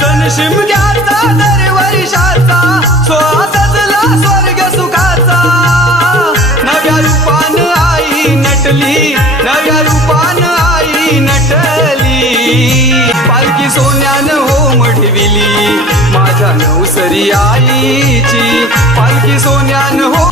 सण शिमग्याचा दर वर्षाचा सोहळा सजला स्वर्ग सुखाचा नव्या रूपानं आई नटली नव्या रूपानं आई नटली पालखी सोन्यानं हो मढविली माझ्या नवसरी आईची पालखी सोन्यानं हो